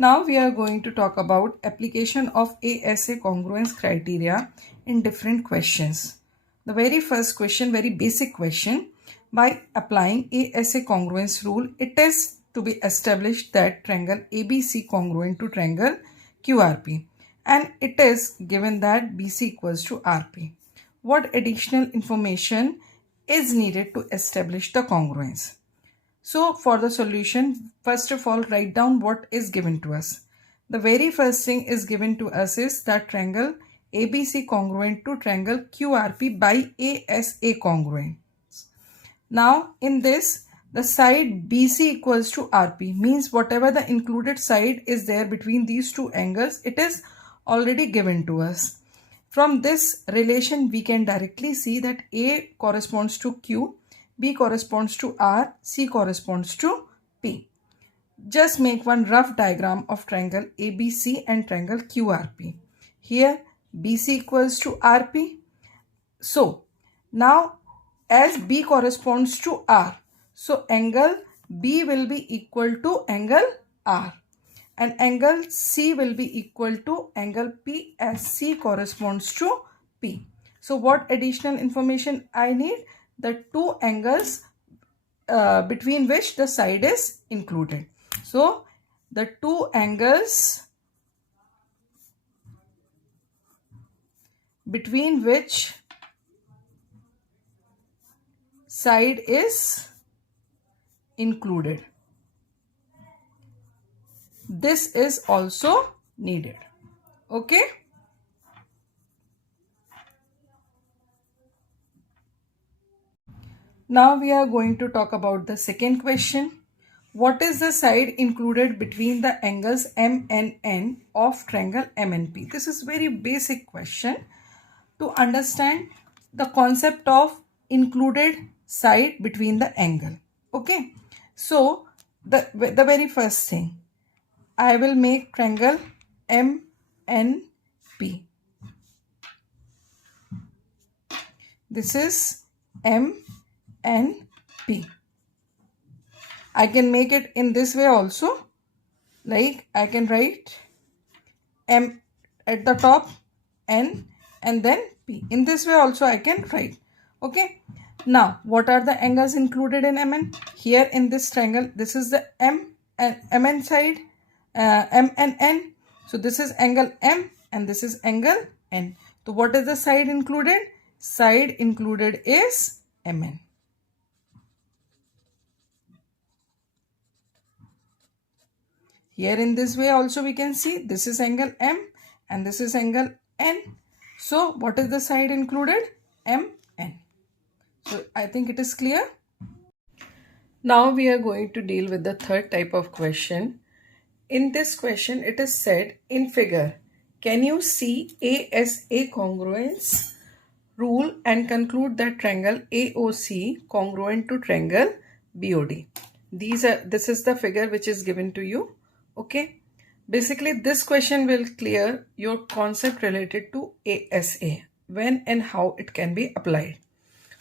Now we are going to talk about application of ASA congruence criteria in different questions. The very first question, very basic question, by applying ASA congruence rule, it is to be established that triangle ABC congruent to triangle QRP, and it is given that BC equals to RP. What additional information is needed to establish the congruence? So for the solution, first of all, write down what is given to us. The very first thing is given to us is that triangle ABC congruent to triangle QRP by ASA congruent. Now in this, the side BC equals to RP means whatever the included side is there between these two angles, it is already given to us. From this relation, we can directly see that A corresponds to Q, B corresponds to R, C corresponds to P. Just make one rough diagram of triangle ABC and triangle QRP. Here BC equals to RP. So now as B corresponds to R, so angle B will be equal to angle R, and angle C will be equal to angle P as C corresponds to P. So what additional information I need? The two angles between which the side is included. So the two angles between which side is included, this is also needed. Okay. Now we are going to talk about the second question. What is the side included between the angles M and N of triangle MNP? This is very basic question to understand the concept of included side between the angle. Okay. So the very first thing, I will make triangle MNP. This is M and P. I can make it in this way also, like I can write M at the top, N, and then P. In this way also I can write. Okay. Now what are the angles included in MN? Here in this triangle, this is the M and MN side, M and N. So this is angle M and this is angle N. So what is the side included? Side included is MN. Here in this way also we can see this is angle M and this is angle N. So what is the side included? MN. So I think it is clear. Now we are going to deal with the third type of question. In this question it is said in figure, can you see ASA congruence rule and conclude that triangle AOC congruent to triangle BOD? This is the figure which is given to you. Okay, basically this question will clear your concept related to ASA, when and how it can be applied.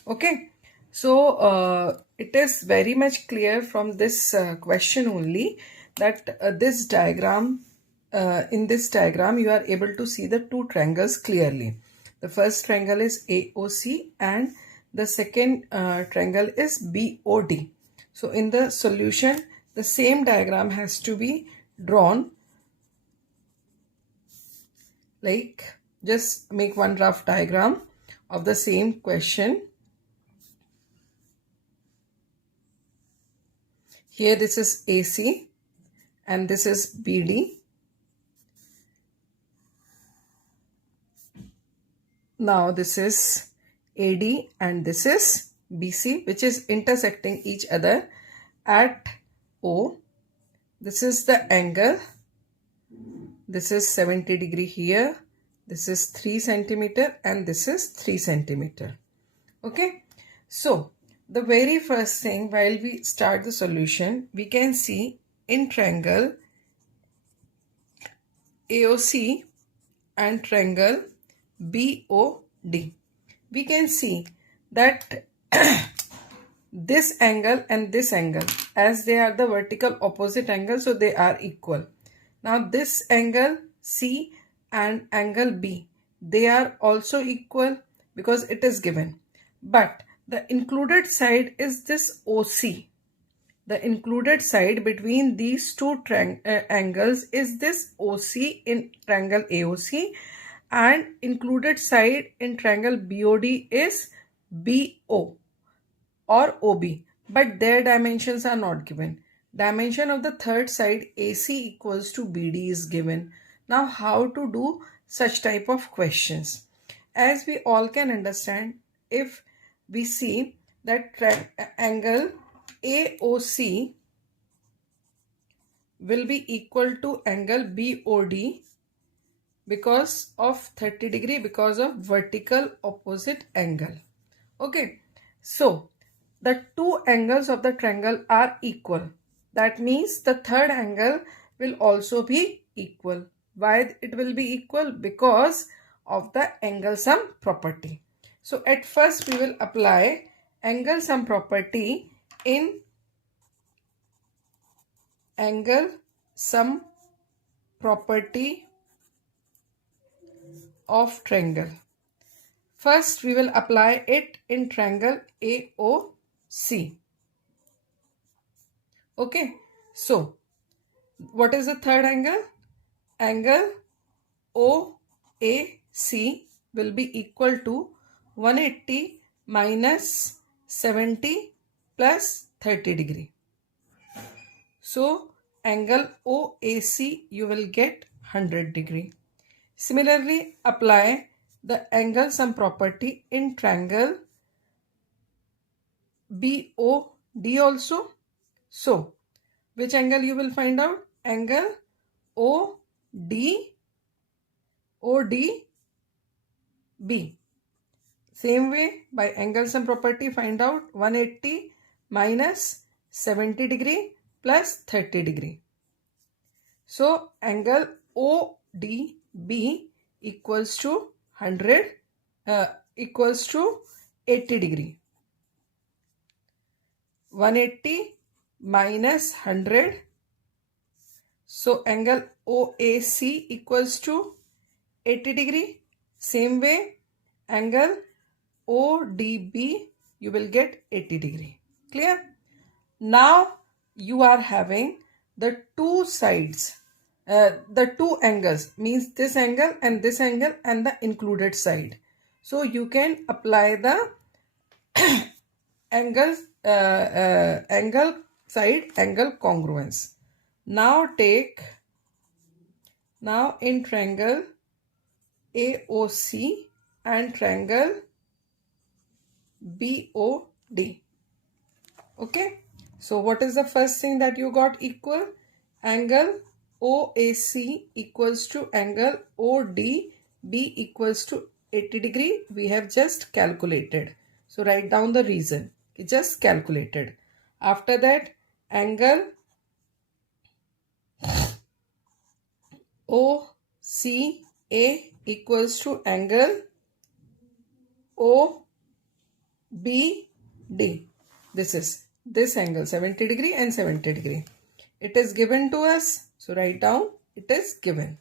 Okay, so it is very much clear from this question only that this diagram, in this diagram you are able to see the two triangles clearly. The first triangle is AOC and the second triangle is BOD. So in the solution, the same diagram has to be drawn. Like just make one rough diagram of the same question. Here this is AC and this is BD. Now this is AD and this is BC, which is intersecting each other at O. This is the angle. This is 70 degree here. This is 3 centimeter and this is 3 centimeter. Okay. So the very first thing, while we start the solution, we can see in triangle AOC and triangle BOD, we can see that this angle and this angle, as they are the vertical opposite angles, so they are equal. Now this angle C and angle B, they are also equal because it is given. But the included side is this OC. The included side between these two angles is this OC in triangle AOC, and included side in triangle BOD is BO or OB, but their dimensions are not given. Dimension of the third side AC equals to BD is given. Now how to do such type of questions? As we all can understand, if we see that angle AOC will be equal to angle BOD because of 30 degree, because of vertical opposite angle. Okay, so the two angles of the triangle are equal. That means the third angle will also be equal. Why it will be equal? Because of the angle sum property. So at first we will apply angle sum property in angle sum property of triangle. First we will apply it in triangle AOC. Okay, so what is the third angle? Angle OAC will be equal to 180 minus 70 plus 30 degree. So angle OAC you will get 100 degree. Similarly, apply the angle sum property in triangle BOD also. So which angle you will find out? Angle ODB. Same way, by angle sum property find out 180 minus 70 degree plus 30 degree. So angle ODB equals to 100 equals to 80 degree. 180 minus 100. So angle OAC equals to 80 degree. Same way, angle ODB you will get 80 degree. Clear? Now you are having the two sides, the two angles, means this angle and the included side. So you can apply the angle side angle congruence. Now in triangle AOC and triangle BOD. Okay, so what is the first thing that you got equal? Angle OAC equals to angle ODB equals to 80 degree. We have just calculated. So write down the reason. Just calculated. After that, angle OCA equals to angle OBD. This is this angle 70 degree and 70 degree. It is given to us. So write down it is given.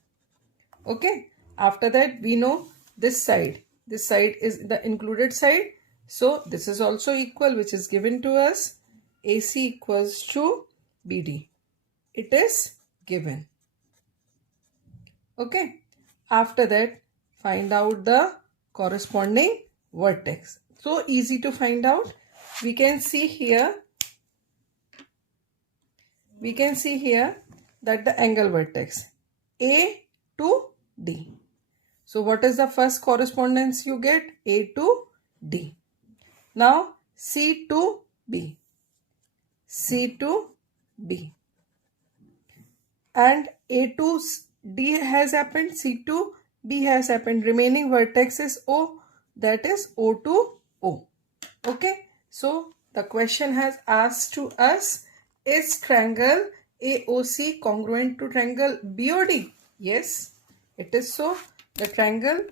Okay. After that we know this side. This side is the included side. So this is also equal, which is given to us. AC equals to BD. It is given. Okay. After that, find out the corresponding vertex. So easy to find out. We can see here that the angle vertex A to D. So what is the first correspondence you get? A to D. Now C to B. C to B. And A to D has happened, C to B has happened. Remaining vertex is O, that is O to O. Okay. So the question has asked to us, is triangle AOC congruent to triangle BOD? Yes, it is so. The triangle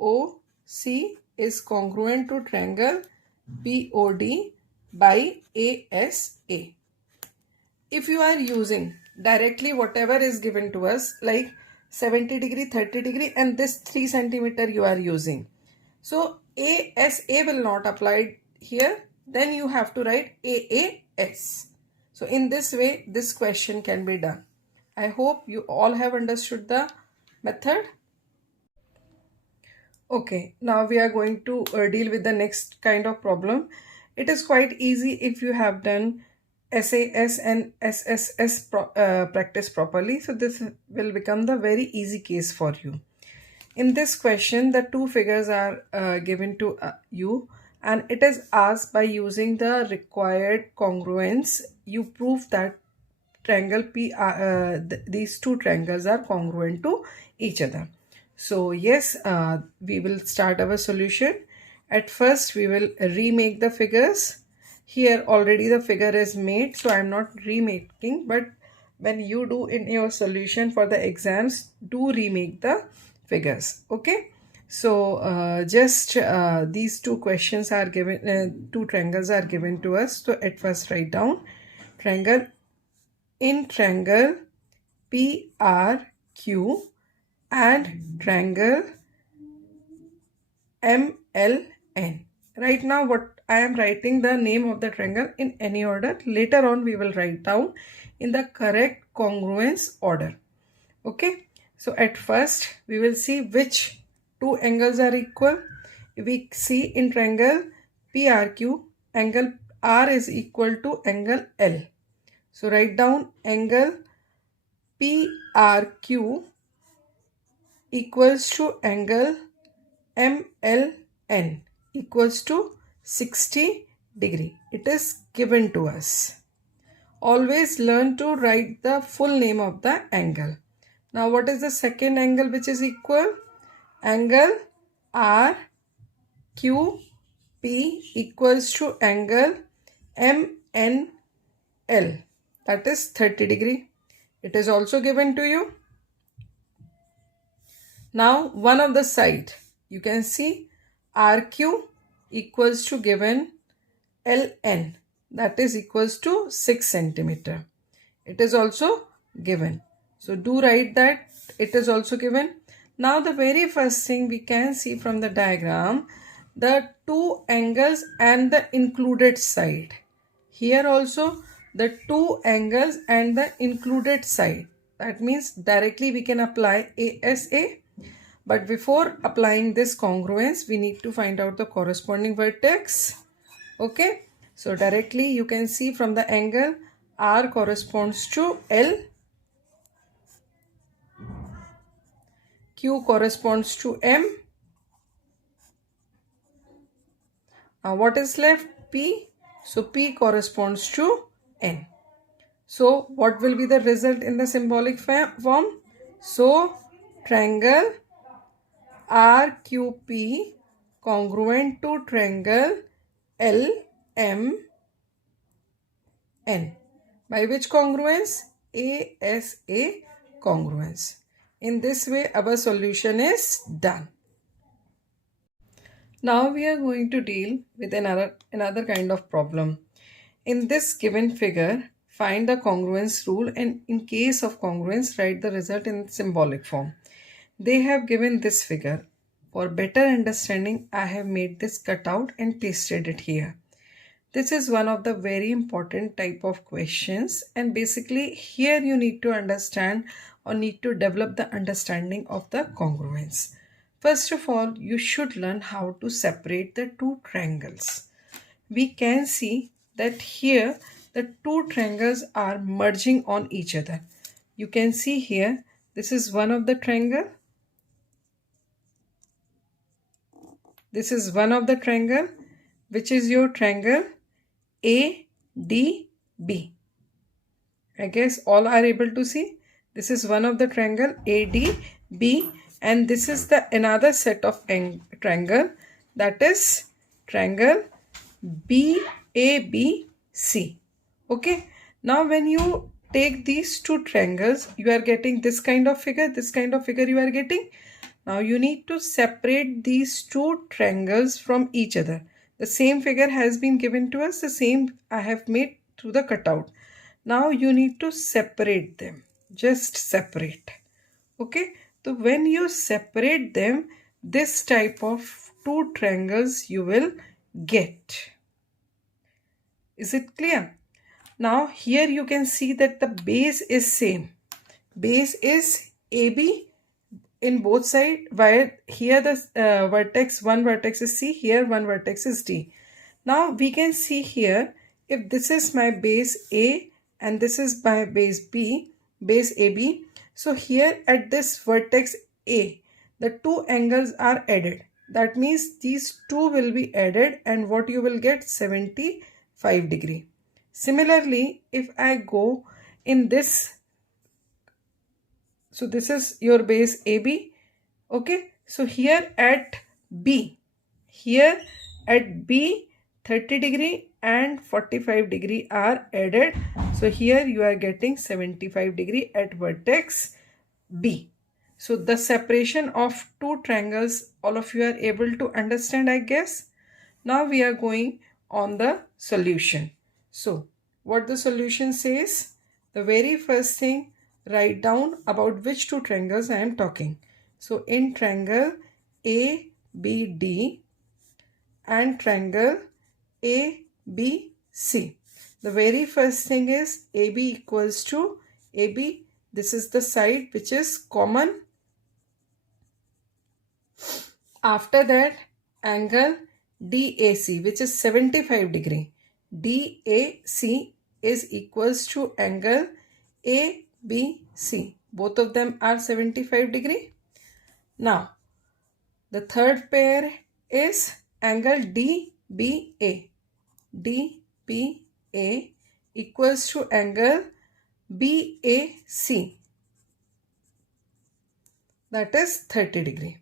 AOC is congruent to triangle BOD by ASA. If you are using directly whatever is given to us, like 70 degree, 30 degree, and this 3 centimeter you are using, so ASA will not apply here, then you have to write AAS. So in this way, this question can be done. I hope you all have understood the method. Okay, now we are going to deal with the next kind of problem. It is quite easy if you have done SAS and SSS practice properly. So this will become the very easy case for you. In this question, the two figures are given to you, and it is asked by using the required congruence. You prove that triangle P, these two triangles are congruent to each other. So yes, we will start our solution. At first, we will remake the figures. Here already the figure is made, so I am not remaking, but when you do in your solution for the exams, do remake the figures. Okay. So just these two questions are given, two triangles are given to us. So at first write down triangle. In triangle PRQ and triangle MLN. Right now what I am writing the name of the triangle in any order. Later on we will write down in the correct congruence order. Okay. So at first we will see which two angles are equal. We see in triangle PRQ, angle R is equal to angle L. So write down angle PRQ equals to angle MLN equals to 60 degree. It is given to us. Always learn to write the full name of the angle. Now what is the second angle which is equal? Angle RQP equals to angle MNL, that is 30 degree. It is also given to you. Now one of the side you can see RQ equals to given LN, that is equals to 6 centimeter. It is also given. So do write that it is also given. Now the very first thing we can see from the diagram, the two angles and the included side. Here also the two angles and the included side. That means directly we can apply ASA. But before applying this congruence, we need to find out the corresponding vertex. Okay. So directly you can see from the angle R corresponds to L. Q corresponds to M. Now what is left? P. So P corresponds to N. So what will be the result in the symbolic form? So triangle RQP congruent to triangle LMN. By which congruence? ASA congruence. In this way our solution is done. Now we are going to deal with another kind of problem. In this given figure, find the congruence rule, and in case of congruence, write the result in symbolic form. They have given this figure. For better understanding, I have made this cutout and pasted it here. This is one of the very important type of questions, and basically here you need to understand or need to develop the understanding of the congruence. First of all, you should learn how to separate the two triangles. We can see that here the two triangles are merging on each other. You can see here, this is one of the triangle. This is one of the triangle, which is your triangle ADB. I guess all are able to see. This is one of the triangle ADB, and this is the another set of triangle, that is triangle BABC. Okay. Now when you take these two triangles, you are getting this kind of figure, this kind of figure you are getting. Now you need to separate these two triangles from each other. The same figure has been given to us, the same I have made through the cutout. Now you need to separate them, just separate. Okay, so when you separate them, this type of two triangles you will get. Is it clear? Now here you can see that the base is same. Base is AB in both sides, while here the one vertex is C, here one vertex is D. Now we can see here, if this is my base A and this is my base B, base AB. So here at this vertex A, the two angles are added. That means these two will be added, and what you will get, 75 degree. Similarly, if I go in this, so this is your base AB. Okay, so here at B, 30 degree and 45 degree are added. So here you are getting 75 degree at vertex B. So the separation of two triangles, all of you are able to understand, I guess. Now we are going on the solution. So what the solution says, the very first thing, write down about which two triangles I am talking. So in triangle ABD and triangle ABC, the very first thing is AB equals to AB. This is the side which is common. After that, angle DAC, which is 75 degree. DAC is equals to angle ABC. Both of them are 75 degree. Now, the third pair is angle DBA. DBA equals to angle BAC. That is 30 degree.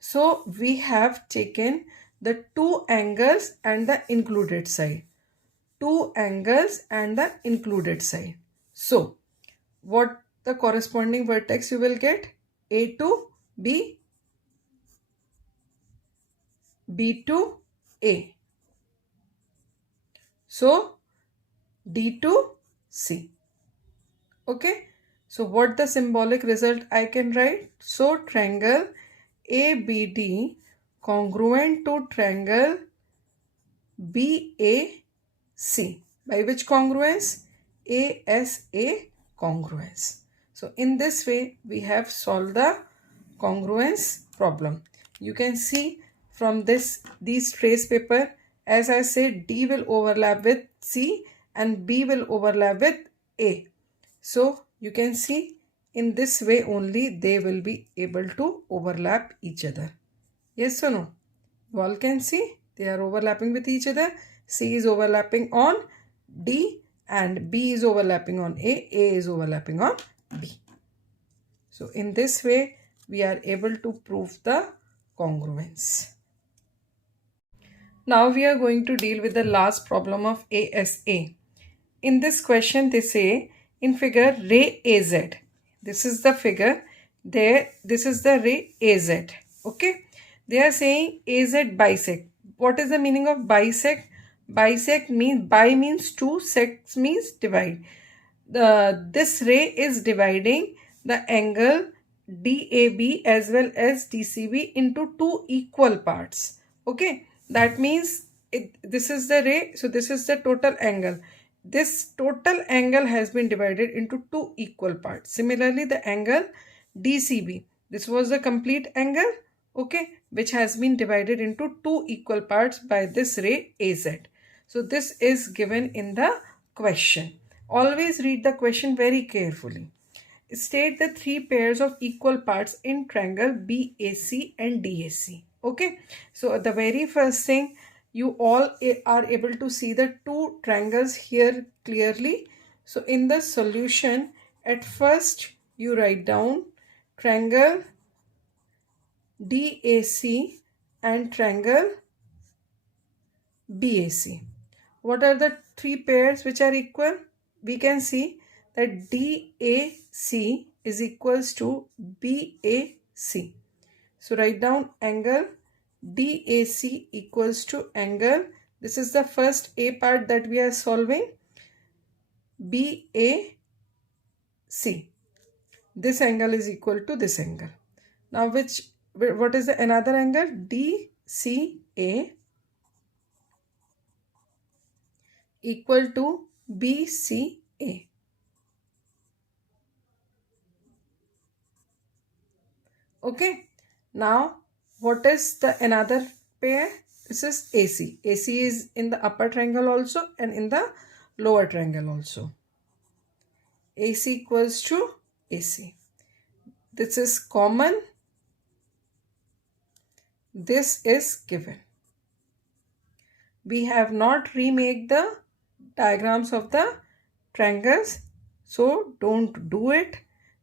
So we have taken the two angles and the included side. Two angles and the included side. So what the corresponding vertex you will get? A to B, B to A. So D to C. Okay. So what the symbolic result I can write? So triangle ABD congruent to triangle BAC. By which congruence? ASA congruence. So in this way we have solved the congruence problem. You can see from these trace paper, as I said, D will overlap with C and B will overlap with A. So you can see in this way only they will be able to overlap each other. Yes or no? You all can see they are overlapping with each other. C is overlapping on D and B is overlapping on A is overlapping on B. So in this way we are able to prove the congruence. Now we are going to deal with the last problem of ASA. In this question they say, in figure ray AZ, this is the figure, this is the ray AZ. Okay, they are saying AZ bisect. What is the meaning of bisect? Bisect means, bi means two, sect means divide. This ray is dividing the angle DAB as well as DCB into two equal parts. Okay, that means this is the ray, so this is the total angle. This total angle has been divided into two equal parts. Similarly, the angle DCB, this was the complete angle, okay, which has been divided into two equal parts by this ray AZ. So this is given in the question. Always read the question very carefully. State the three pairs of equal parts in triangle BAC and DAC. Okay, so the very first thing, you all are able to see the two triangles here clearly. So in the solution, at first you write down triangle DAC and triangle BAC. What are the three pairs which are equal? We can see that DAC is equals to BAC. So write down angle DAC equals to angle, this is the first A part that we are solving, BAC. This angle is equal to this angle. Now what is the another angle? DCA equal to BCA. Okay. Now what is the another pair? This is AC. AC is in the upper triangle also and in the lower triangle also. AC equals to AC. This is common. This is given. We have not remade the diagrams of the triangles, so don't do it.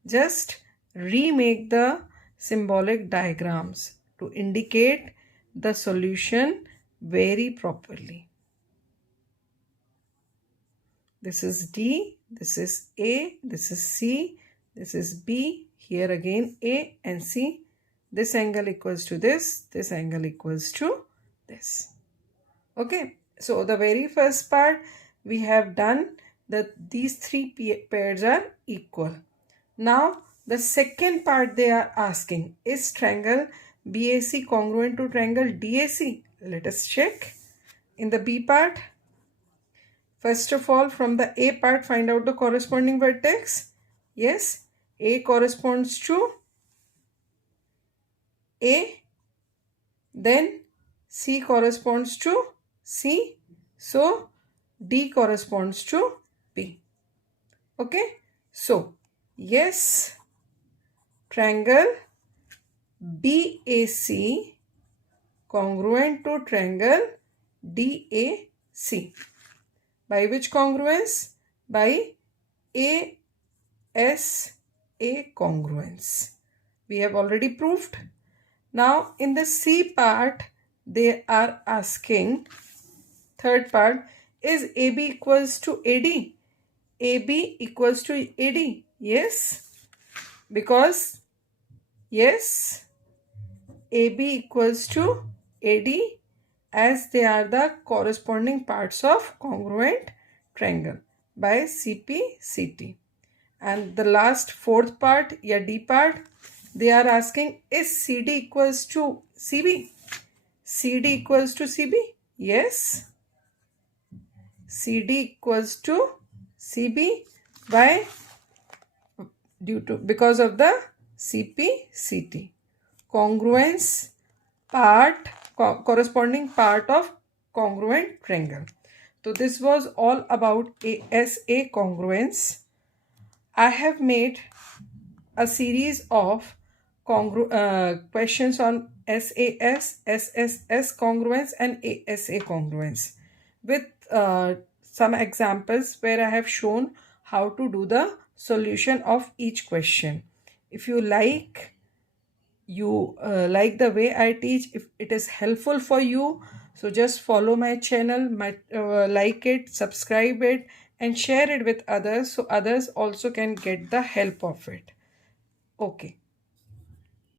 Just remake the symbolic diagrams to indicate the solution very properly. This is D, this is A, this is C, this is B, here again A and C. This angle equals to this angle equals to this. Okay, so the very first part we have done that these three pairs are equal. Now the second part they are asking, is triangle BAC congruent to triangle DAC? Let us check. In the B part, first of all, from the A part, find out the corresponding vertex. Yes, A corresponds to A, then C corresponds to C, so D corresponds to B. Okay, so yes, triangle BAC congruent to triangle DAC. By which congruence? By ASA congruence. We have already proved. Now in the C part, they are asking, third part, is AB equals to AD? AB equals to AD? Yes, because yes, AB equals to AD as they are the corresponding parts of congruent triangle by CP/CT. And the last fourth part, या D part, they are asking, is CD equals to CB? CD equals to CB? Yes. CD equals to CB by because of the CP/CT. Congruence part, corresponding part of congruent triangle. So this was all about ASA congruence. I have made a series of questions on SAS, SSS congruence and ASA congruence with some examples where I have shown how to do the solution of each question. If you like the way I teach, if it is helpful for you, so just follow my channel, like it, subscribe it and share it with others so others also can get the help of it. Okay,